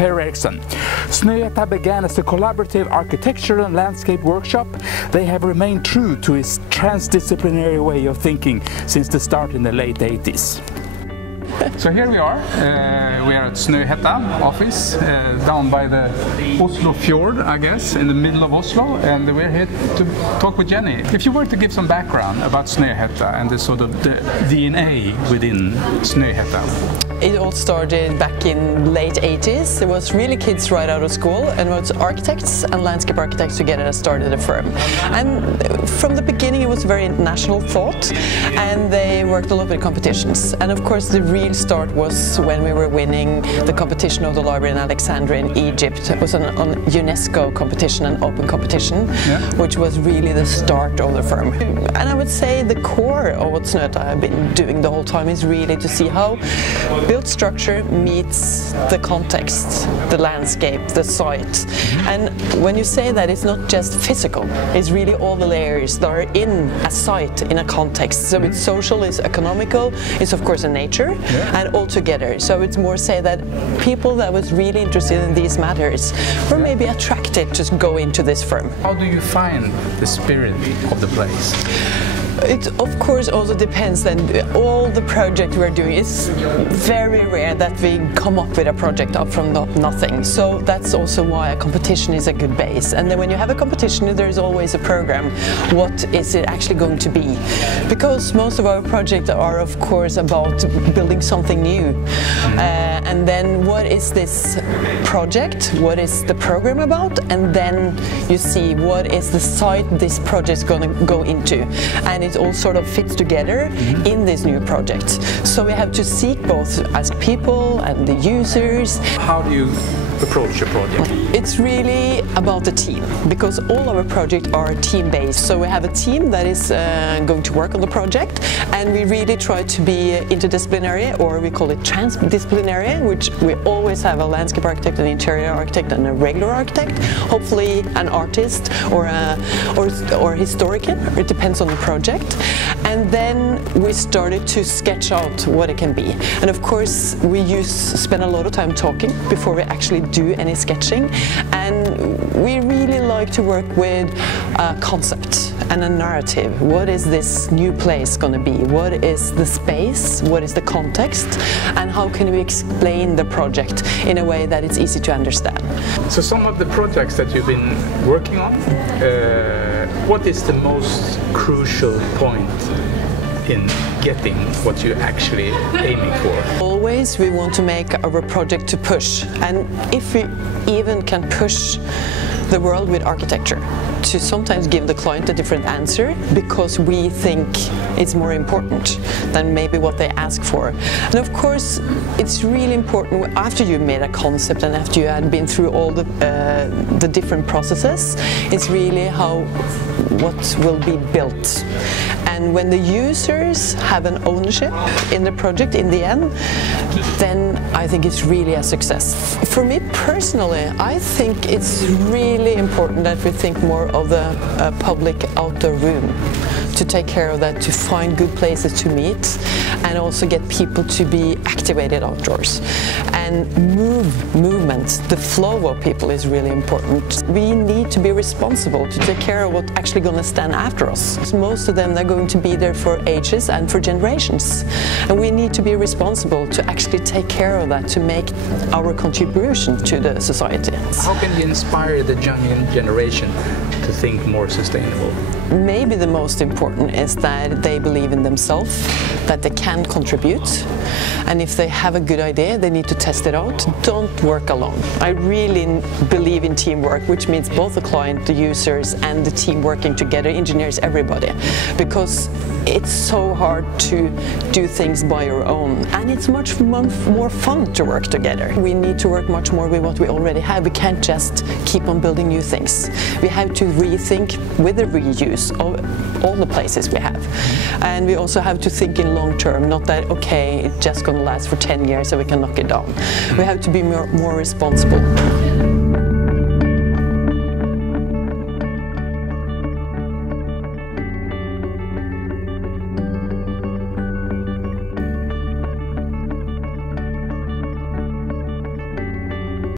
and Eriksson. Snøhetta began as a collaborative architectural and landscape workshop. They have remained true to its trans-disciplinary way of thinking since the start in the late 80s. So here we are at Snøhetta office, down by the Oslo fjord, I guess, in the middle of Oslo, and we're here to talk with Jenny. If you were to give some background about Snøhetta and the sort of the DNA within Snøhetta. It all started back in late 80s. It was really kids right out of school, and it was architects and landscape architects together that started a firm. And from the beginning it was very national thought, and they worked a lot with competitions. And of course the real start was when we were winning the competition of the library in Alexandria in Egypt. It was an UNESCO competition, an open competition, which was really the start of the firm. And I would say the core of what Snøhetta have been doing the whole time is really to see how built structure meets the context, the landscape, the site. And when you say that, it's not just physical, it's really all the layers that are in a site, in a context. So it's social, it's economical, it's of course a nature, and all together. So it's more say that people that was really interested in these matters were maybe attracted to go into this firm. How do you find the spirit of the place? It of course also depends, then all the project we're doing, it's very rare that we come up with a project up from nothing. So that's also why a competition is a good base. And then when you have a competition, there's always a program. What is it actually going to be? Because most of our projects are of course about building something new. And then what is this project? What is the program about? And then you see what is the site this project is going to go into. And it all sort of fits together in this new project. So we have to seek both as people and the users. How do you approach a project? It's really about the team, because all our projects are team-based. So we have a team that is going to work on the project, and we really try to be interdisciplinary, or we call it trans-disciplinary, which we always have a landscape architect, an interior architect, and a regular architect, hopefully an artist or a historian. It depends on the project. And then we started to sketch out what it can be. And of course we spend a lot of time talking before we actually do any sketching, and we really like to work with a concept and a narrative. What is this new place going to be? What is the space? What is the context? And how can we explain the project in a way that it's easy to understand? So some of the projects that you've been working on, what is the most crucial point in getting what you're actually aiming for? Always we want to make our project to push, and if we even can push the world with architecture, to sometimes give the client a different answer because we think it's more important than maybe what they ask for. And of course it's really important after you made a concept and after you had been through all the different processes, it's really what will be built. And when the users have an ownership in the project in the end, then I think it's really a success. For me personally, I think it's really important that we think more of the public outdoor room, to take care of that, to find good places to meet, and also get people to be activated outdoors. And movement, the flow of people is really important. We need to be responsible to take care of what's actually going to stand after us. Most of them are going to be there for ages and for generations. And we need to be responsible to actually take care of that, to make our contribution to the society. How can you inspire the young generation to think more sustainable? Maybe the most important is that they believe in themselves, that they can contribute, and if they have a good idea, they need to test it out. Don't work alone. I really believe in teamwork, which means both the client, the users, and the team working together, engineers, everybody, because it's so hard to do things by your own, and it's much more fun to work together. We need to work much more with what we already have. We can't just keep on building new things. We have to rethink with the reuse of all the places we have. And we also have to think in long term, not that, okay, it's just going to last for 10 years so we can knock it down. We have to be more responsible.